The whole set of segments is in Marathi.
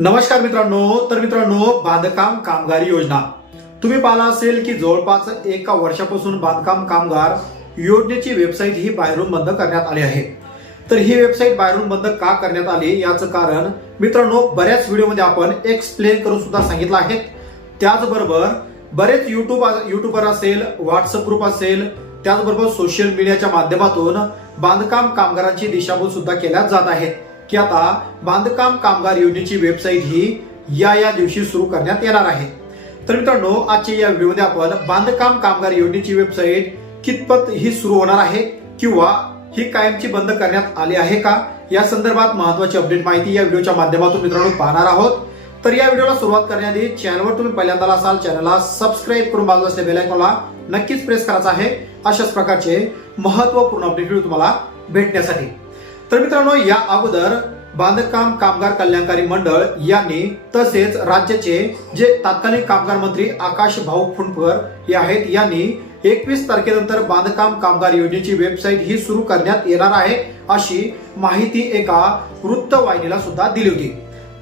नमस्कार मित्रांनो, बांधकाम कामगार योजना तुम्ही पाहिला असेल की जवळपास एका वर्षापासून बांधकाम कामगार योजनेची वेबसाईट ही बाहेरून बंद करण्यात आली आहे। तर ही वेबसाईट बाहेरून बंद का करण्यात आली याचं कारण मित्रांनो बऱ्याच व्हिडिओमध्ये आपण एक्सप्लेन करून सुद्धा सांगितलं आहे। त्याचबरोबर बरेच युट्यूबर असेल, व्हॉट्सअप ग्रुप असेल, त्याचबरोबर सोशल मीडियाच्या माध्यमातून बांधकाम कामगारांची दिशाभूल सुद्धा केल्या जात आहे की आता बांधकाम कामगार योजनेची वेबसाईट ही या दिवशी सुरू करण्यात येणार आहे। तर मित्रांनो आजच्या या व्हिडिओमध्ये आपण बांधकाम कामगार योजनेची वेबसाईट कितपत ही सुरू होणार आहे किंवा ही कायमची बंद करण्यात आली आहे का या संदर्भात महत्त्वाची अपडेट माहिती या व्हिडिओच्या माध्यमातून मित्रांनो पाहणार आहोत। तर या व्हिडिओला सुरुवात करण्याआधी चॅनलवर तुम्ही पहिल्यांदा असाल चॅनलला सबस्क्राईब करून बाजूला असलेल्या बेल आयकॉनला नक्कीच प्रेस करायचा आहे अशाच प्रकारचे महत्त्वपूर्ण अपडेट व्हिडिओ तुम्हाला भेटण्यासाठी। तर मित्रांनो या अगोदर बांधकाम कामगार कल्याणकारी मंडळ यांनी तसेच राज्याचे जे तत्कालीन कामगार मंत्री आकाश भाऊ फुंडकर हे आहेत यांनी 21 तारखेनंतर बांधकाम कामगार योजनेची वेबसाईट ही सुरू करण्यात येणार आहे अशी माहिती एका वृत्तवाहिनीला सुद्धा दिली होती।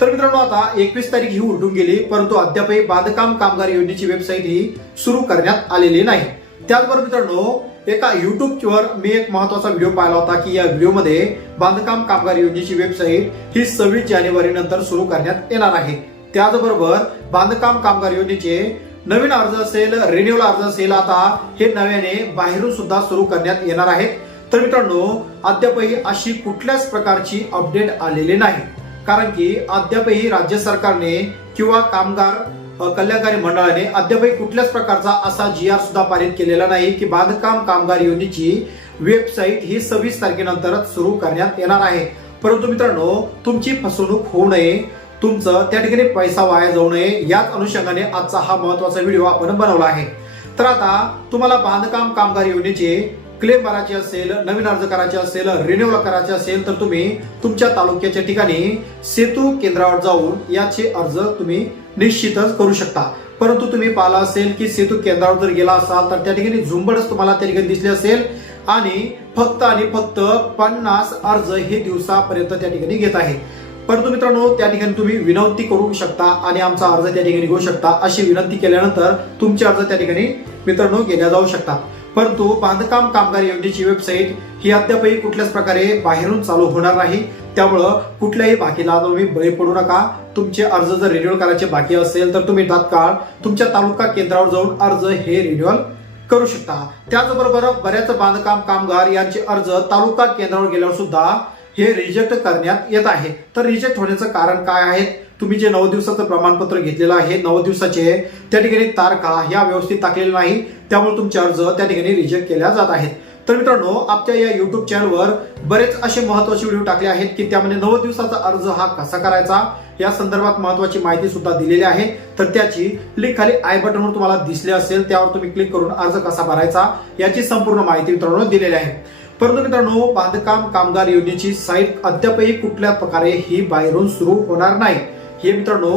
तर मित्रांनो आता 21 तारीख ही उलटून गेली परंतु अद्यापही बांधकाम कामगार योजनेची वेबसाईट ही सुरू करण्यात आलेली नाही। त्याचबरोबर मित्रांनो एका युट्यूबवर मी एक महत्वाचा व्हिडिओ पाहिला होता की या व्हिडिओमध्ये बांधकाम कामगार योजनेची वेबसाईट ही 26 जानेवारी नंतर सुरू करण्यात येणार आहे। त्याचबरोबर बांधकाम कामगार योजनेचे नवीन अर्ज असेल, रिन्युअल अर्ज असेल, आता हे नव्याने बाहेरून सुद्धा सुरू करण्यात येणार आहे। तर मित्रांनो अद्यापही अशी कुठल्याच प्रकारची अपडेट आलेली नाही, कारण की अद्यापही राज्य सरकारने किंवा कामगार कल्याणकारी मंडळाने अद्यापही कुठल्याच प्रकारचा असा GR सुद्धा पारित केलेला नाही की बांधकाम कामगार योजनेची वेबसाईट ही 26 तारखेनंतरच सुरू करण्यात येणार आहे। परंतु मित्रांनो तुमची फसवणूक होऊ नये, तुमचं त्या ठिकाणी पैसा वाया जाऊ नये याच अनुषंगाने आजचा हा महत्त्वाचा व्हिडिओ आपण बनवला आहे। तर आता तुम्हाला बांधकाम कामगार योजनेचे क्लेम भरायचे असेल, नवीन अर्ज करायचे असेल, रिन्युअल करायचे असेल तर तुम्ही तुमच्या तालुक्याच्या ठिकाणी सेतू केंद्रावर जाऊन याचे अर्ज तुम्ही निश्चितच करू शकता। परंतु तुम्ही पाहिलं असेल की सेतू केंद्रावर जर गेला असाल तर त्या ठिकाणी झुंबडच तुम्हाला त्या ठिकाणी दिसले असेल आणि फक्त 50 अर्ज हे दिवसापर्यंत त्या ठिकाणी घेत आहे। परंतु मित्रांनो त्या ठिकाणी तुम्ही विनंती करू शकता आणि आमचा अर्ज त्या ठिकाणी घेऊ शकता। अशी विनंती केल्यानंतर तुमचे अर्ज त्या ठिकाणी मित्रांनो घेतल्या जाऊ शकतात। परंतु बांधकाम कामगार योजनेची वेबसाईट ही अद्यापही कुठल्याच प्रकारे बाहेरून चालू होणार नाही। त्यामुळं कुठल्याही बाकीला तुम्ही बळी पडू नका। तुमचे अर्ज जर रिन्युअल करायचे बाकी असेल तर तुम्ही तात्काळ तुमच्या तालुका केंद्रावर जाऊन अर्ज हे रिन्युअल करू शकता। त्याचबरोबर बऱ्याच बांधकाम कामगार यांचे अर्ज तालुका केंद्रावर गेल्यावर सुद्धा हे रिजेक्ट करण्यात येत आहे। तर रिजेक्ट होण्याचं कारण काय आहे? तुम्ही जे 9 दिवसाचं प्रमाणपत्र घेतलेलं आहे 9 दिवसाचे त्या ठिकाणी तारखा ह्या व्यवस्थित टाकलेल्या नाही, त्यामुळे तुमचे अर्ज त्या ठिकाणी रिजेक्ट केल्या जात आहेत। तर मित्रांनो आपल्या या युट्यूब चॅनलवर बरेच असे महत्त्वाचे व्हिडिओ टाकले आहेत की त्यामध्ये 9 दिवसाचा अर्ज हा कसा करायचा या संदर्भात महत्त्वाची माहिती सुद्धा दिलेली आहे। तर त्याची लिंक खाली आय बटनवर तुम्हाला दिसले असेल, त्यावर तुम्ही क्लिक करून अर्ज कसा भरायचा याची संपूर्ण माहिती मित्रांनो दिलेली आहे। परंतु मित्रांनो बांधकाम कामगार योजनेची साईट अद्यापही कुठल्या प्रकारे ही बाहेरून सुरू होणार नाही हे मित्रांनो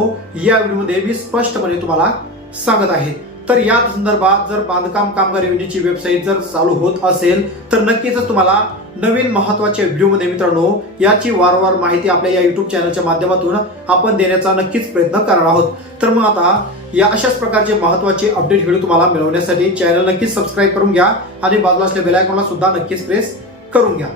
या व्हिडिओमध्ये मी स्पष्टपणे तुम्हाला सांगत आहे। तर या संदर्भात जर बांधकाम कामगार योजनेची वेबसाईट जर चालू होत असेल तर नक्कीच तुम्हाला नवीन महत्त्वाच्या व्हिडिओमध्ये मित्रांनो याची वारंवार माहिती आपल्या या युट्यूब चॅनलच्या माध्यमातून आपण देण्याचा नक्कीच प्रयत्न करणार आहोत। तर मग आता या अशाच प्रकारचे महत्त्वाचे अपडेट व्हिडिओ तुम्हाला मिळवण्यासाठी चॅनल नक्कीच सबस्क्राईब करून घ्या आणि बाजूला असलेल्या बेल आयकॉनला सुद्धा नक्कीच प्रेस करून घ्या।